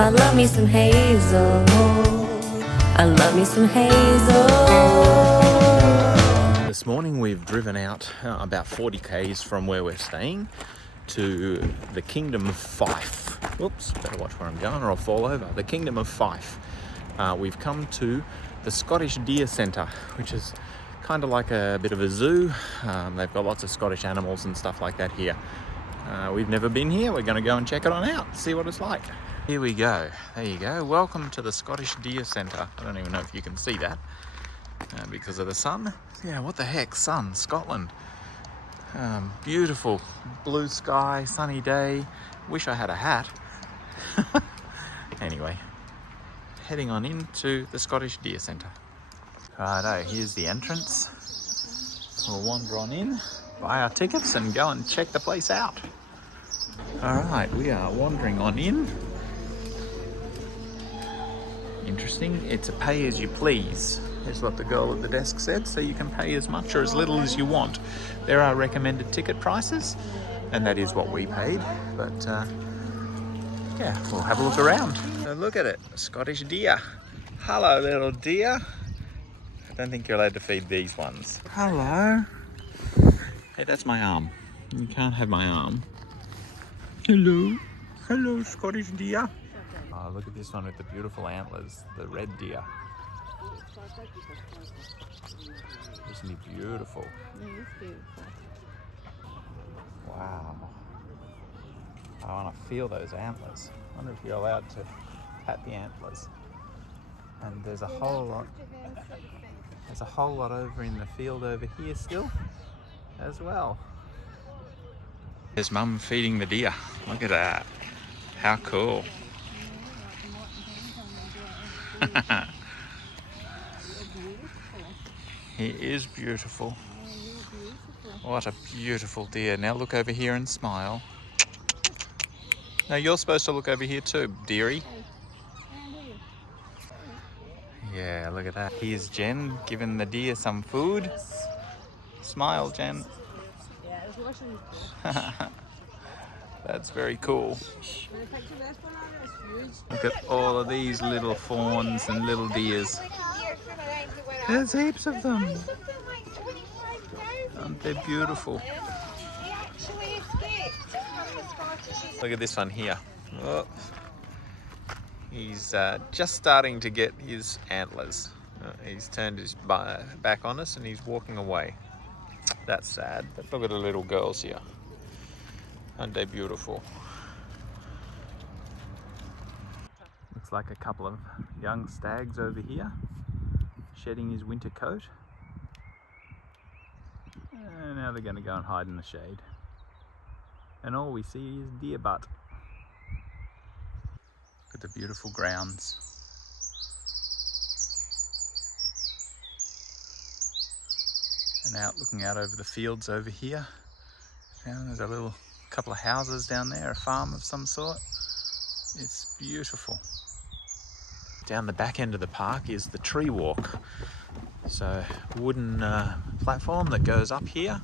I love me some Hazel. I love me some Hazel. This morning we've driven out about 40 k's from where we're staying to the Kingdom of Fife. Whoops, better watch where I'm going or I'll fall over. The Kingdom of Fife. We've come to the Scottish Deer Centre, which is kind of like a bit of a zoo. They've got lots of Scottish animals and stuff like that here. We've never been here. We're going to go and check it on out, see what it's like. Here we go. There you go. Welcome to the Scottish Deer Centre. I don't even know if you can see that because of the sun. Yeah, what the heck, sun, Scotland. Beautiful blue sky, sunny day. Wish I had a hat. Anyway, heading on into the Scottish Deer Centre. Righto, here's the entrance. We'll wander on in, buy our tickets and go and check the place out. Alright, we are wandering on in. Interesting, it's a pay as you please. Here's what the girl at the desk said, so you can pay as much or as little as you want. There are recommended ticket prices, and that is what we paid, but yeah, we'll have a look around. So look at it, Scottish deer. Hello little deer. I don't think you're allowed to feed these ones. Hello. Hey, that's my arm. You can't have my arm. Hello. Hello, Scottish deer. Oh, look at this one with the beautiful antlers, the red deer. Isn't he beautiful? It is beautiful. Wow. I want to feel those antlers. I wonder if you're allowed to pat the antlers. And there's a whole lot. There's a whole lot over in the field over here still, as well. There's Mum feeding the deer. Look at that. How cool. He is beautiful. What a beautiful deer. Now look over here and smile. No, you're supposed to look over here too, dearie. Yeah, look at that. Here's Jen giving the deer some food. Smile, Jen. That's very cool. Look at all of these little fawns and little deers. There's heaps of them. Aren't they beautiful? Look at this one here. Oh. He's just starting to get his antlers. He's turned his back on us and he's walking away. That's sad. But look at the little girls here. Aren't they beautiful? Looks like a couple of young stags over here, shedding his winter coat. And now they're going to go and hide in the shade. And all we see is deer butt. Look at the beautiful grounds. And looking out over the fields over here. Now there's a couple of houses down there, a farm of some sort. It's beautiful. Down the back end of the park is the tree walk. So wooden platform that goes up here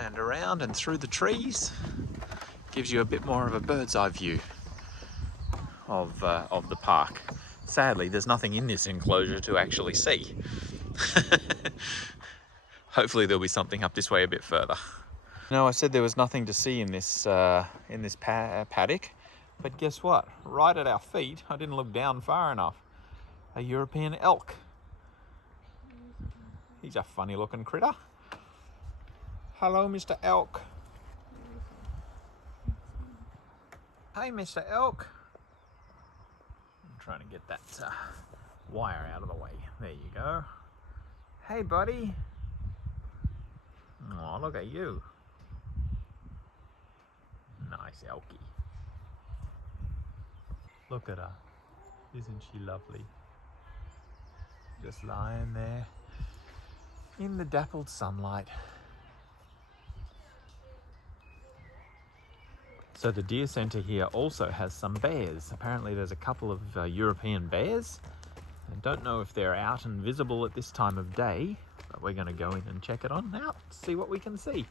and around and through the trees. Gives you a bit more of a bird's eye view of the park. Sadly, there's nothing in this enclosure to actually see. Hopefully there'll be something up this way a bit further. No, I said there was nothing to see in this paddock, but guess what? Right at our feet, I didn't look down far enough. A European elk. He's a funny looking critter. Hello, Mr. Elk. Hey, Mr. Elk. I'm trying to get that wire out of the way. There you go. Hey, buddy. Oh, look at you. Nice Elkie. Look at her. Isn't she lovely? Just lying there in the dappled sunlight. So the deer centre here also has some bears. Apparently there's a couple of European bears. I don't know if they're out and visible at this time of day, but we're going to go in and check it on out, see what we can see.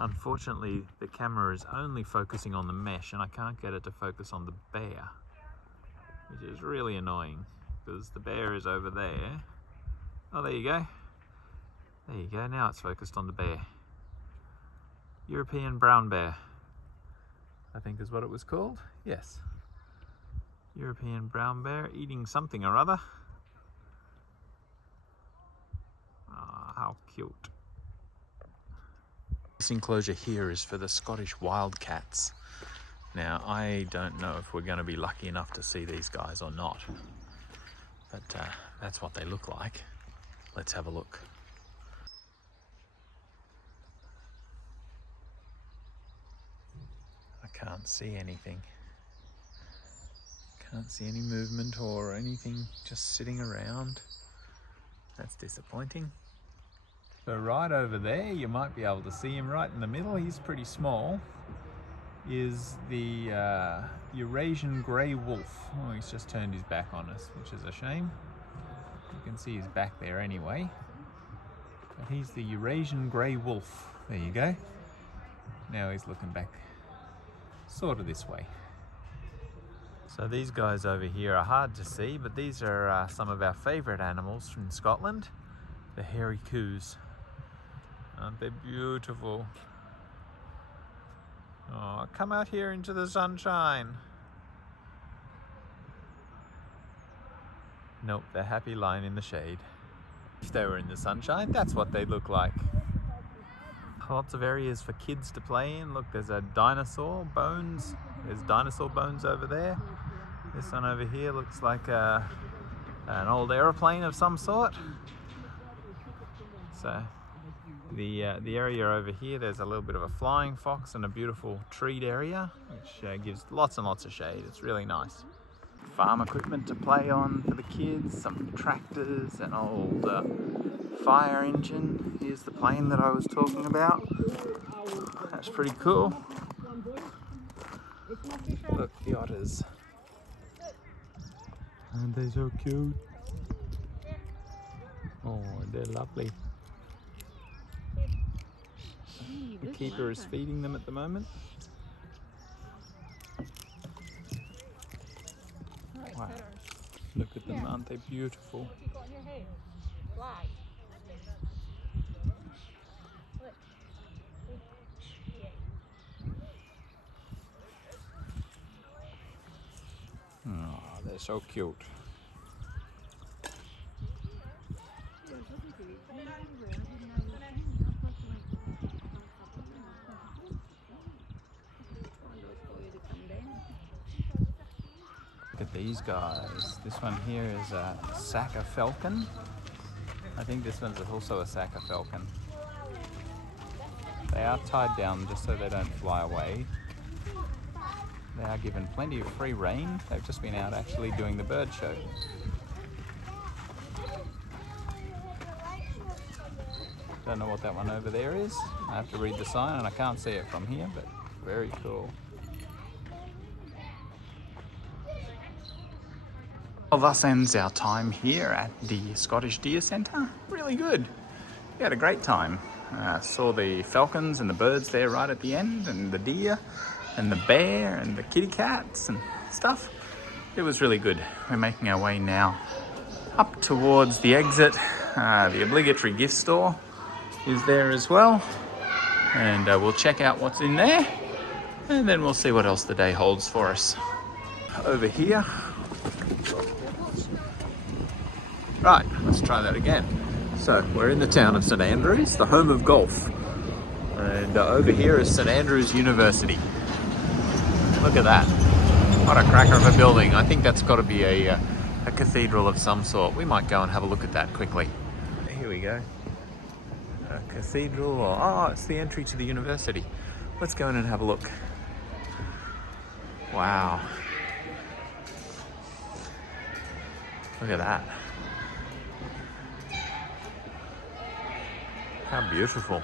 Unfortunately, the camera is only focusing on the mesh and I can't get it to focus on the bear, which is really annoying because the bear is over there. Oh, there you go. There you go, now it's focused on the bear. European brown bear, I think is what it was called. Yes. European brown bear eating something or other. Ah, how cute. This enclosure here is for the Scottish wildcats. Now, I don't know if we're going to be lucky enough to see these guys or not, but that's what they look like. Let's have a look. I can't see anything. Can't see any movement or anything just sitting around. That's disappointing. So right over there, you might be able to see him right in the middle. He's pretty small. Is the Eurasian grey wolf. Oh, he's just turned his back on us, which is a shame. You can see his back there anyway. But he's the Eurasian grey wolf. There you go. Now he's looking back sort of this way. So these guys over here are hard to see, but these are some of our favourite animals from Scotland, the hairy coos. Aren't they beautiful? Oh, come out here into the sunshine. Nope, they're happy lying in the shade. If they were in the sunshine, that's what they'd look like. Lots of areas for kids to play in. Look, there's a dinosaur bones. There's dinosaur bones over there. This one over here looks like an old aeroplane of some sort. So the area over here, there's a little bit of a flying fox and a beautiful treed area, which gives lots and lots of shade. It's really nice. Farm equipment to play on for the kids, some tractors, an old fire engine. Here's the plane that I was talking about. That's pretty cool. Look, the otters. Aren't they so cute? Oh, they're lovely. The keeper is feeding them at the moment. Wow. Look at them, aren't they beautiful? Oh, they're so cute. Look at these guys. This one here is a Saca falcon. I think this one's also a Saca falcon. They are tied down just so they don't fly away. They are given plenty of free rein. They've just been out actually doing the bird show. Don't know what that one over there is. I have to read the sign and I can't see it from here, but very cool. Well, thus ends our time here at the Scottish Deer Centre. Really good. We had a great time. Saw the falcons and the birds there right at the end, and the deer and the bear and the kitty cats and stuff. It was really good. We're making our way now up towards the exit. The obligatory gift store is there as well. And we'll check out what's in there, and then we'll see what else the day holds for us. Over here. Right, let's try that again. So we're in the town of St Andrews, the home of golf. And over here is St Andrews University. Look at that. What a cracker of a building. I think that's got to be a cathedral of some sort. We might go and have a look at that quickly. Here we go. A cathedral, oh, it's the entry to the university. Let's go in and have a look. Wow. Look at that. How beautiful.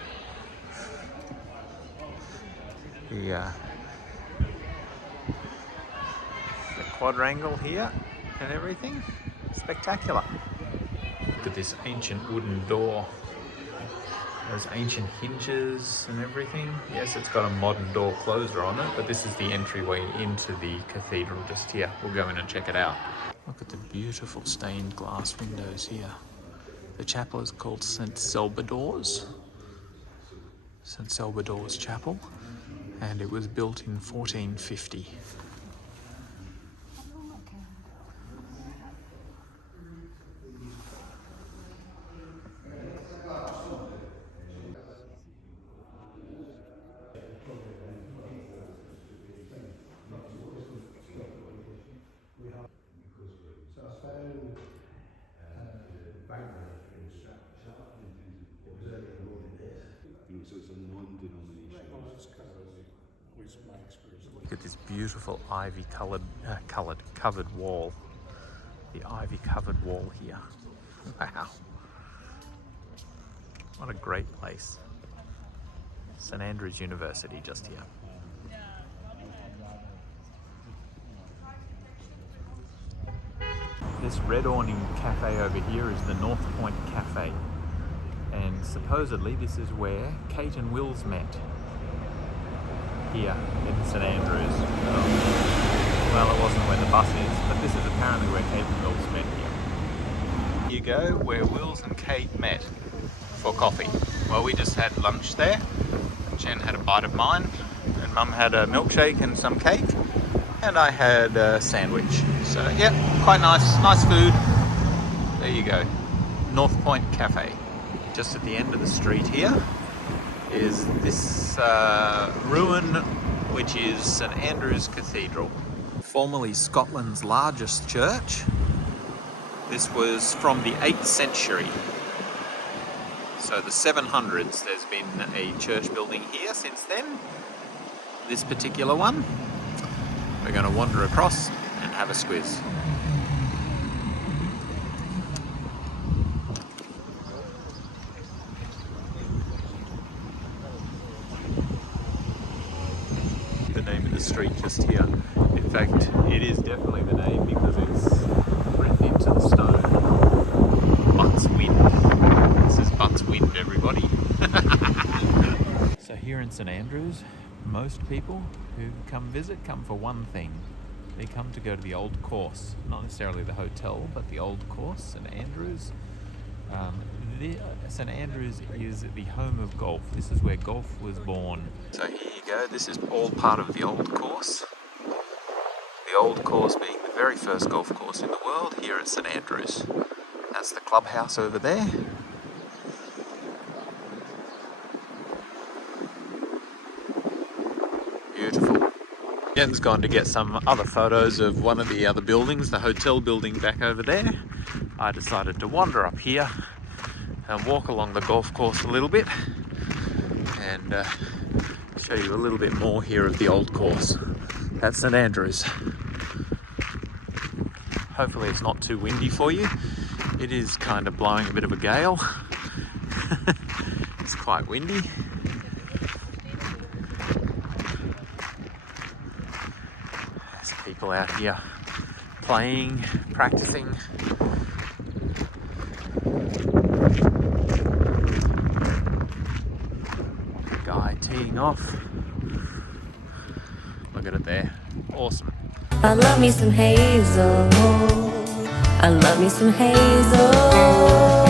The quadrangle here and everything. Spectacular. Look at this ancient wooden door. Those ancient hinges and everything. Yes, it's got a modern door closer on it, but this is the entryway into the cathedral just here. We'll go in and check it out. Look at the beautiful stained glass windows here. The chapel is called St. Salvador's Chapel, and it was built in 1450. Look at this beautiful ivy covered wall. The ivy covered wall here. Wow. What a great place. St Andrews University just here. This red awning cafe over here is the North Point Cafe. And supposedly this is where Kate and Wills met. Here in St Andrews. Well, it wasn't where the bus is, but this is apparently where Kate and Wills met here. Here you go, where Wills and Kate met for coffee. Well, we just had lunch there. Jen had a bite of mine, and Mum had a milkshake and some cake, and I had a sandwich. So yeah, quite nice food. There you go, North Point Cafe. Just at the end of the street here is this ruin, which is St Andrews Cathedral. Formerly Scotland's largest church. This was from the 8th century. So the 700s, there's been a church building here since then. This particular one. We're going to wander across and have a squiz. The name of the street just here. In fact, it is definitely the name because it's written into the stone. Butts Wind. This is Butts Wind, everybody. So here in St Andrews, most people who come visit come for one thing. They come to go to the Old Course. Not necessarily the hotel, but the Old Course, St Andrews. St Andrews is the home of golf. This is where golf was born. So here you go, this is all part of the Old Course. The Old Course being the very first golf course in the world here at St Andrews. That's the clubhouse over there. Beautiful. Jen's gone to get some other photos of one of the other buildings, the hotel building back over there. I decided to wander up here and walk along the golf course a little bit and show you a little bit more here of the Old Course. That's St Andrews. Hopefully it's not too windy for you. It is kind of blowing a bit of a gale. It's quite windy. There's people out here playing, practicing. Guy teeing off. Look at it there. Awesome. I love me some Hazel. I love me some Hazel.